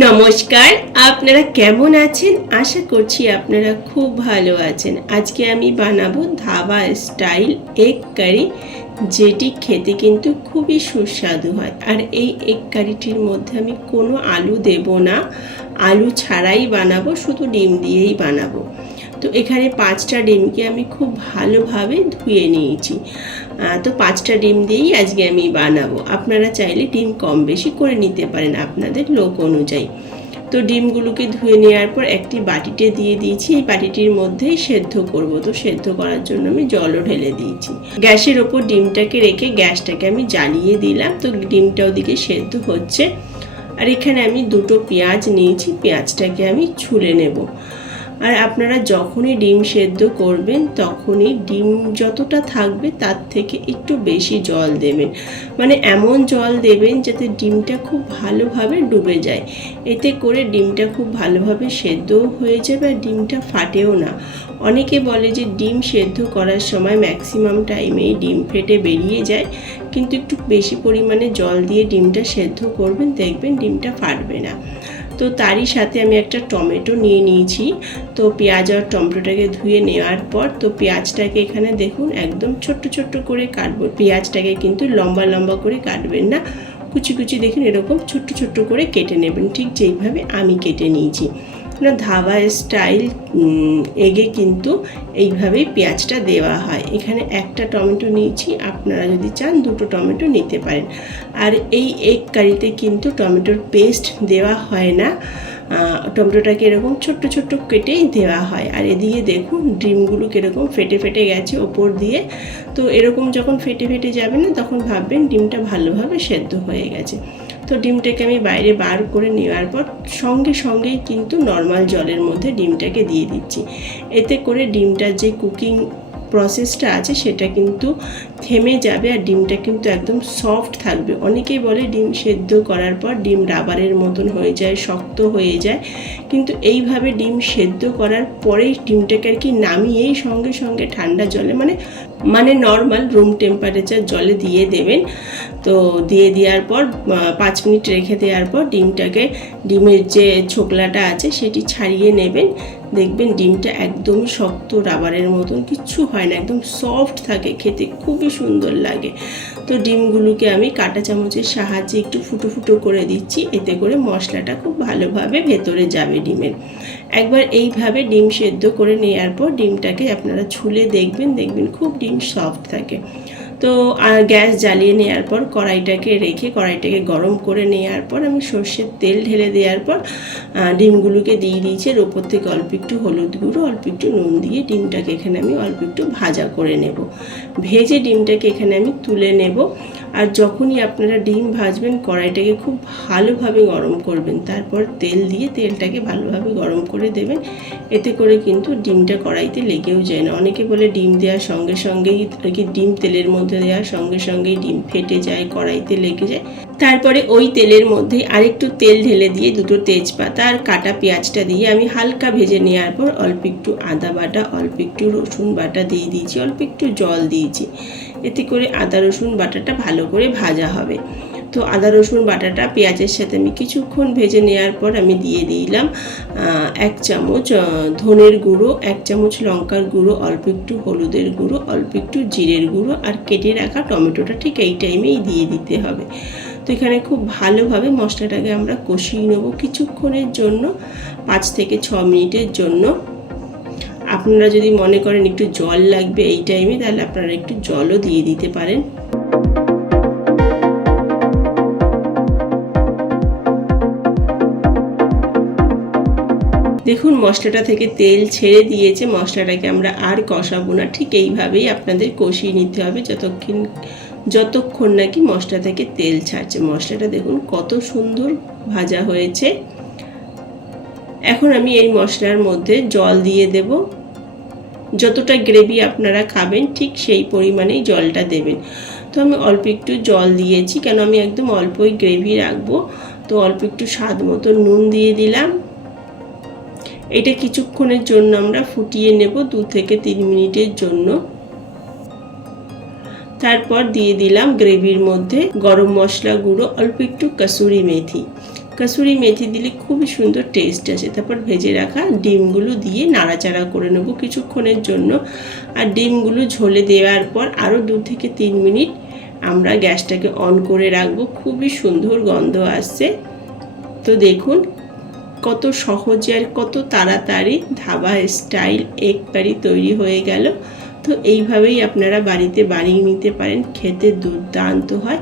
নমস্কার, আপনারা কেমন আছেন? আশা করছি আপনারা খুব ভালো আছেন। আজকে আমি বানাবো ধাবা স্টাইল এগ কারি, যেটি খেতে কিন্তু খুবই সুস্বাদু হয়। আর এই এগ কারিটির মধ্যে আমি কোনো আলু দেব না, আলু ছাড়াই বানাবো, শুধু ডিম দিয়েই বানাবো। তো এখানে 5টা ডিমকে আমি খুব ভালোভাবে ধুয়ে নিয়েছি। তো 5টা ডিম দিয়েই আজকে আমি বানাবো। আপনারা চাইলে ডিম কম বেশি করে নিতে পারেন আপনাদের লোক অনুযায়ী। তো ডিমগুলোকে ধুয়ে নেওয়ার পর একটি বাটিতে দিয়ে দিয়েছি। এই বাটিটির মধ্যেই সেদ্ধ করব। তো সেদ্ধ করার জন্য আমি জলও ঢেলে দিয়েছি। গ্যাসের ওপর ডিমটাকে রেখে গ্যাসটাকে আমি জ্বালিয়ে দিলাম। তো ডিমটা ওদিকে সেদ্ধ হচ্ছে। আর এখানে আমি 2টো পেঁয়াজ নিয়েছি, পেঁয়াজটাকে আমি ছুলে নেব। আর আপনারা যখনই ডিম সেদ্ধ করবেন তখনই ডিম যতটা থাকবে তার থেকে একটু বেশি জল দেবেন, মানে এমন জল দেবেন যাতে ডিমটা খুব ভালোভাবে ডুবে যায়। এতে করে ডিমটা খুব ভালোভাবে সেদ্ধও হয়ে যাবে আর ডিমটা ফাটেও না। অনেকে বলে যে ডিম সেদ্ধ করার সময় ম্যাক্সিমাম টাইমেই ডিম ফেটে বেরিয়ে যায়, কিন্তু একটু বেশি পরিমাণে জল দিয়ে ডিমটা সেদ্ধ করবেন, দেখবেন ডিমটা ফাটবে না। তো তারই সাথে আমি একটা টমেটো নিয়ে নিয়েছি। তো পেঁয়াজ আর টমেটোটাকে ধুয়ে নেওয়ার পর তো পেঁয়াজটাকে এখানে দেখুন একদম ছোট্ট ছোট্ট করে কাটবো। পেঁয়াজটাকে কিন্তু লম্বা লম্বা করে কাটবেন না, কুচি কুচি দেখুন এরকম ছোট্ট ছোট্ট করে কেটে নেবেন, ঠিক যেইভাবে আমি কেটে নিয়েছি। না ধাবা স্টাইল এগে কিন্তু এইভাবেই পেঁয়াজটা দেওয়া হয়। এখানে একটা টমেটো নিয়েছি, আপনারা যদি চান 2টো টমেটো নিতে পারেন। আর এই এগ কারিতে কিন্তু টমেটোর পেস্ট দেওয়া হয় না, টমেটোটাকে এরকম ছোট্ট ছোট্ট কেটেই দেওয়া হয়। আর এদিকে দেখুন ডিমগুলো কীরকম ফেটে ফেটে গেছে ওপর দিয়ে। তো এরকম যখন ফেটে ফেটে যাবে না তখন ভাববেন ডিমটা ভালোভাবে সেদ্ধ হয়ে গেছে। তো ডিমটাকে আমি বাইরে বার করে নেওয়ার পর সঙ্গে সঙ্গেই কিন্তু নর্মাল জলের মধ্যে ডিমটাকে দিয়ে দিচ্ছি। এতে করে ডিমটার যে কুকিং প্রসেসটা আছে সেটা কিন্তু থেমে যাবে আর ডিমটা কিন্তু একদম সফট থাকবে। অনেকেই বলে ডিম সেদ্ধ করার পর ডিম রাবারের মতন হয়ে যায়, শক্ত হয়ে যায়, কিন্তু এইভাবে ডিম সেদ্ধ করার পরেই ডিমটাকে আর কি নামিয়েই সঙ্গে সঙ্গে ঠান্ডা জলে মানে নর্মাল রুম টেম্পারেচার জলে দিয়ে দেবেন। তো দিয়ে দেওয়ার পর 5 মিনিট রেখে দেওয়ার পর ডিমের যে ছোকলাটা আছে সেটি ছাড়িয়ে নেবেন। দেখবেন ডিমটা একদমই শক্ত, রাবারের মতন কিচ্ছু হয় না, একদম সফট থাকে, খেতে খুবই সুন্দর লাগে। তো ডিমগুলোকে আমি কাঁটা চামচের সাহায্যে একটু ফুটো ফুটো করে দিচ্ছি, এতে করে মশলাটা খুব ভালোভাবে ভেতরে যাবে ডিমের। একবার এইভাবে ডিম সেদ্ধ করে নেওয়ার পর ডিমটাকে আপনারা ছুলে দেখবেন খুব ডিম সফট থাকে। তো আর গ্যাস জ্বালিয়ে নেওয়ার পর কড়াইটাকে গরম করে নেওয়ার পর আমি সর্ষের তেল ঢেলে দেওয়ার পর ডিমগুলোকে দিয়ে দিয়েছি। এর ওপর থেকে অল্প একটু হলুদ গুঁড়ো, অল্প একটু নুন দিয়ে ডিমটাকে এখানে আমি অল্প একটু ভাজা করে নেব। ভেজে ডিমটাকে এখানে আমি তুলে নেব। আর যখনই আপনারা ডিম ভাজবেন কড়াইটাকে খুব ভালোভাবে গরম করবেন, তারপর তেল দিয়ে তেলটাকে ভালোভাবে গরম করে দেবেন। এতে করে কিন্তু ডিমটা কড়াইতে লেগেও যায় না। অনেকে বলে ডিম দেওয়ার সঙ্গে সঙ্গেই আর কি ডিম তেলের মধ্যে দেওয়ার সঙ্গে সঙ্গেই ডিম ফেটে যায়, কড়াইতে লেগে যায়। তারপরে ওই তেলের মধ্যে আরেকটু তেল ঢেলে দিয়ে 2টো তেজপাতা আর কাটা পেঁয়াজটা দিয়ে আমি হালকা ভেজে নেওয়ার পর অল্প একটু আদা বাটা, অল্প একটু রসুন বাটা দিয়ে দিয়েছি, অল্প একটু জল দিয়েছি। এতে করে আদা রসুন বাটাটা ভালো করে ভাজা হবে। তো আদা রসুন বাটাটা পেঁয়াজের সাথে আমি কিছুক্ষণ ভেজে নেওয়ার পর আমি দিয়ে দিলাম 1 চামচ ধনের গুঁড়ো, 1 চামচ লঙ্কার গুঁড়ো, অল্প একটু হলুদের গুঁড়ো, অল্প একটু জিরের গুঁড়ো আর কেটে রাখা টমেটোটা ঠিক এই টাইমেই দিয়ে দিতে হবে। তো এখানে খুব ভালোভাবে মশলাটাকে আমরা কষিয়ে নেব কিছুক্ষণের জন্য, 5 থেকে 6 মিনিটের জন্য। আপনারা যদি মনে করেন একটু জল লাগবে এই টাইমে, তাহলে আপনারা একটু জলও দিয়ে দিতে পারেন। দেখুন মশলাটা থেকে তেল ছেড়ে দিয়েছে, মশলাটাকে আমরা আর কষাবো না, ঠিক এইভাবেই আপনাদের কষিয়ে নিতে হবে যতক্ষণ নাকি মশলা থেকে তেল ছাড়ছে। মশলাটা দেখুন কত সুন্দর ভাজা হয়েছে। এখন আমি এই মশলার মধ্যে জল দিয়ে দেব। যতটা গ্রেভি আপনারা খাবেন ঠিক সেই পরিমাণেই জলটা দেবেন। তো আমি অল্প একটু জল দিয়েছি, কেন আমি একদম অল্পই গ্রেভি রাখবো। তো অল্প একটু স্বাদ মতো নুন দিয়ে দিলাম। এটা কিছুক্ষণের জন্য আমরা ফুটিয়ে নেব, 2 থেকে 3 মিনিটের জন্য। তারপর দিয়ে দিলাম গ্রেভির মধ্যে গরম মশলা গুঁড়ো, অল্প একটু কসুরি মেথি। কসুরি মেথি দিলে খুবই সুন্দর টেস্ট আসে। তারপর ভেজে রাখা ডিমগুলো দিয়ে নাড়াচাড়া করে নেব কিছুক্ষণের জন্য। আর ডিমগুলো ঝোলে দেওয়ার পর আরও 2 থেকে 3 মিনিট আমরা গ্যাসটাকে অন করে রাখবো। খুবই সুন্দর গন্ধ আসছে। তো দেখুন কত সহজে আর কত তাড়াতাড়ি ধাবা স্টাইল এগ কারি তৈরি হয়ে গেল। তো এইভাবেই আপনারা বাড়িতে বানিয়ে নিতে পারেন, খেতে দুর্দান্ত হয়।